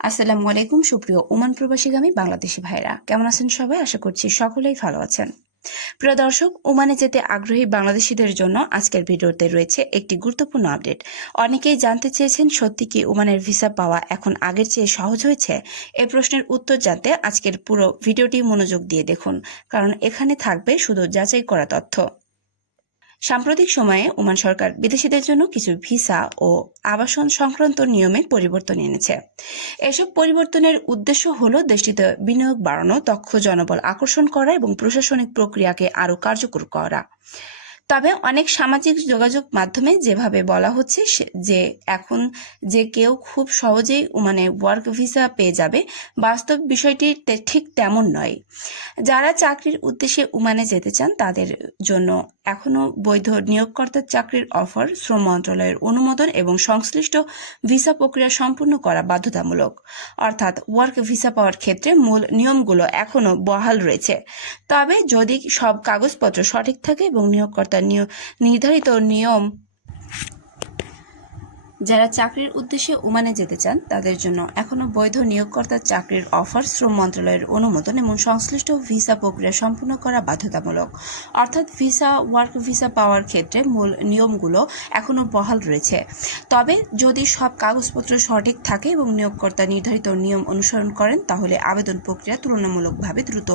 আসসালামু আলাইকুম সুপ্রিয় ওমান প্রবাসীগামী বাংলাদেশি ভাইরা, কেমন আছেন সবাই? আশা করছি সকলেই ভালো আছেন। প্রিয় দর্শক, ওমানে যেতে আগ্রহী বাংলাদেশিদের জন্য আজকের ভিডিওতে রয়েছে একটি গুরুত্বপূর্ণ আপডেট। অনেকেই জানতে চেয়েছেন সত্যি কি ওমানের ভিসা পাওয়া এখন আগের চেয়ে সহজ হয়েছে? এই প্রশ্নের উত্তর জানতে আজকের পুরো ভিডিওটি মনোযোগ দিয়ে দেখুন, কারণ এখানে থাকবে শুধু যাচাই করা তথ্য। সাম্প্রতিক সময়ে ওমান সরকার বিদেশিদের জন্য কিছু ভিসা ও আবাসন সংক্রান্ত নিয়মে পরিবর্তন এনেছে। এসব পরিবর্তনের উদ্দেশ্য হল দেশটিতে বিনিয়োগ বাড়ানো, দক্ষ জনবল আকর্ষণ করা এবং প্রশাসনিক প্রক্রিয়াকে আরও কার্যকর করা। তবে অনেক সামাজিক যোগাযোগ মাধ্যমে যেভাবে বলা হচ্ছে যে এখন যে কেউ খুব সহজেই ওমানে ওয়ার্ক ভিসা পেয়ে যাবে, বাস্তব বিষয়টি ঠিক তেমন নয়। যারা চাকরির উদ্দেশ্যে ওমানে যেতে চান তাদের জন্য এখনও বৈধ নিয়োগকর্তার চাকরির অফার, শ্রম মন্ত্রণালয়ের অনুমোদন এবং সংশ্লিষ্ট ভিসা প্রক্রিয়া সম্পূর্ণ করা বাধ্যতামূলক। অর্থাৎ ওয়ার্ক ভিসা পাওয়ার ক্ষেত্রে মূল নিয়মগুলো এখনও বহাল রয়েছে। তবে যদি সব কাগজপত্র সঠিক থাকে এবং নিয়োগকর্তার নির্ধারিত নিয়ম, যারা চাকরির উদ্দেশ্যে ওমানে যেতে চান তাদের জন্য এখনও বৈধ নিয়োগকর্তার চাকরির অফার, শ্রম মন্ত্রণালয়ের অনুমোদন এবং সংশ্লিষ্ট ভিসা প্রক্রিয়া সম্পূর্ণ করা বাধ্যতামূলক। অর্থাৎ ওয়ার্ক ভিসা পাওয়ার ক্ষেত্রে মূল নিয়মগুলো এখনও বহাল রয়েছে। তবে যদি সব কাগজপত্র সঠিক থাকে এবং নিয়োগকর্তা নির্ধারিত নিয়ম অনুসরণ করেন তাহলে আবেদন প্রক্রিয়া তুলনামূলকভাবে দ্রুত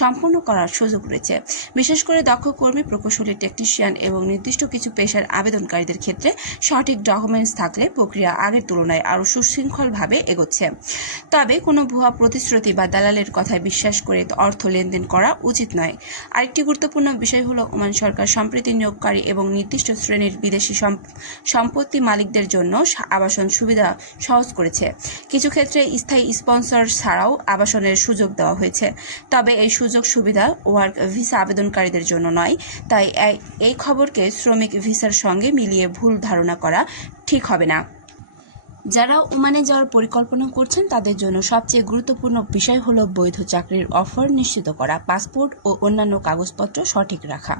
সম্পূর্ণ করার সুযোগ রয়েছে। বিশেষ করে দক্ষ কর্মী, প্রকৌশলী, টেকনিশিয়ান এবং নির্দিষ্ট কিছু পেশার আবেদনকারীদের ক্ষেত্রে সঠিক ডকুমেন্টস থাকলে প্রক্রিয়া আগের তুলনায় আরও সুশৃঙ্খলভাবে এগোচ্ছে। তবে কোনো ভুয়া প্রতিশ্রুতি বা দালালের কথায় বিশ্বাস করে অর্থ লেনদেন করা উচিত নয়। আরেকটি গুরুত্বপূর্ণ বিষয় হলো ওমান সরকার সম্প্রতি নিয়োগকারী এবং নির্দিষ্ট শ্রেণীর বিদেশি সম্পত্তি মালিকদের জন্য আবাসন সুবিধা সহজ করেছে। কিছু ক্ষেত্রে স্থায়ী স্পন্সর ছাড়াও আবাসনের সুযোগ দেওয়া হয়েছে। তবে এই সুযোগ সুবিধা ওয়ার্ক ভিসা আবেদনকারীদের জন্য নয়। তাই এই খবরকে শ্রমিক ভিসার সঙ্গে মিলিয়ে ভুল ধারণা করা ঠিক হবে না। যারা ওমানে যাওয়ার পরিকল্পনা করছেন তাদের জন্য সবচেয়ে গুরুত্বপূর্ণ বিষয় হলো বৈধ চাকরির অফার নিশ্চিত করা, পাসপোর্ট ও অন্যান্য কাগজপত্র সঠিক রাখা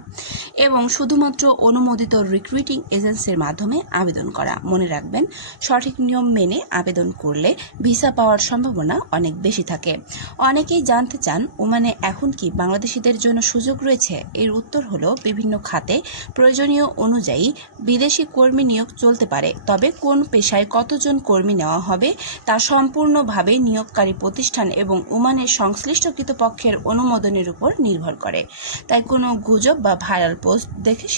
এবং শুধুমাত্র অনুমোদিত রিক্রুটিং এজেন্সির মাধ্যমে আবেদন করা। মনে রাখবেন, সঠিক নিয়ম মেনে আবেদন করলে ভিসা পাওয়ার সম্ভাবনা অনেক বেশি থাকে। অনেকেই জানতে চান ওমানে এখন কি বাংলাদেশিদের জন্য সুযোগ রয়েছে? এর উত্তর হলো বিভিন্ন খাতে প্রয়োজনীয় অনুযায়ী বিদেশি কর্মী নিয়োগ চলতে পারে। তবে কোন পেশায় কতজন কর্মী নেওয়া হবে তা সম্পূর্ণভাবে নিয়োগকারী প্রতিষ্ঠান এবং ওমানের সংশ্লিষ্ট কর্তৃপক্ষের অনুমোদনের উপর নির্ভর করে। তাই কোনো গুজব বা ভাইরাল পোস্ট দেখে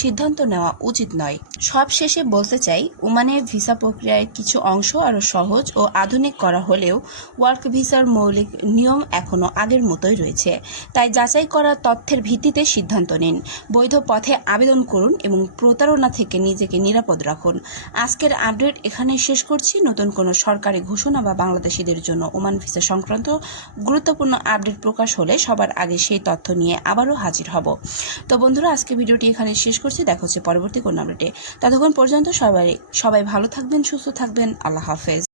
সিদ্ধান্ত নেওয়া উচিত নয়। সব শেষে বলতে চাই, ওমানের ভিসা প্রক্রিয়ায় কিছু অংশ আরও সহজ ও আধুনিক করা হলেও ওয়ার্ক ভিসার মৌলিক নিয়ম এখনও আগের মতোই রয়েছে। তাই যাচাই করা তথ্যের ভিত্তিতে সিদ্ধান্ত নিন, বৈধ পথে আবেদন করুন এবং প্রতারণা থেকে নিজেকে নিরাপদ রাখুন। আজকের আপডেট এখানে শেষ করছি। নতুন কোনো সরকারি ঘোষণা বা বাংলাদেশিদের জন্য ওমান ভিসা সংক্রান্ত গুরুত্বপূর্ণ আপডেট প্রকাশ হলে সবার আগে সেই তথ্য নিয়ে আবারও হাজির হব। তো বন্ধুরা, আজকে ভিডিওটি এখানে শেষ করছি। দেখা হচ্ছে পরবর্তী কোনো আপডেটে। ততক্ষণ পর্যন্ত সবাই ভালো থাকবেন, সুস্থ থাকবেন। আল্লাহ হাফেজ।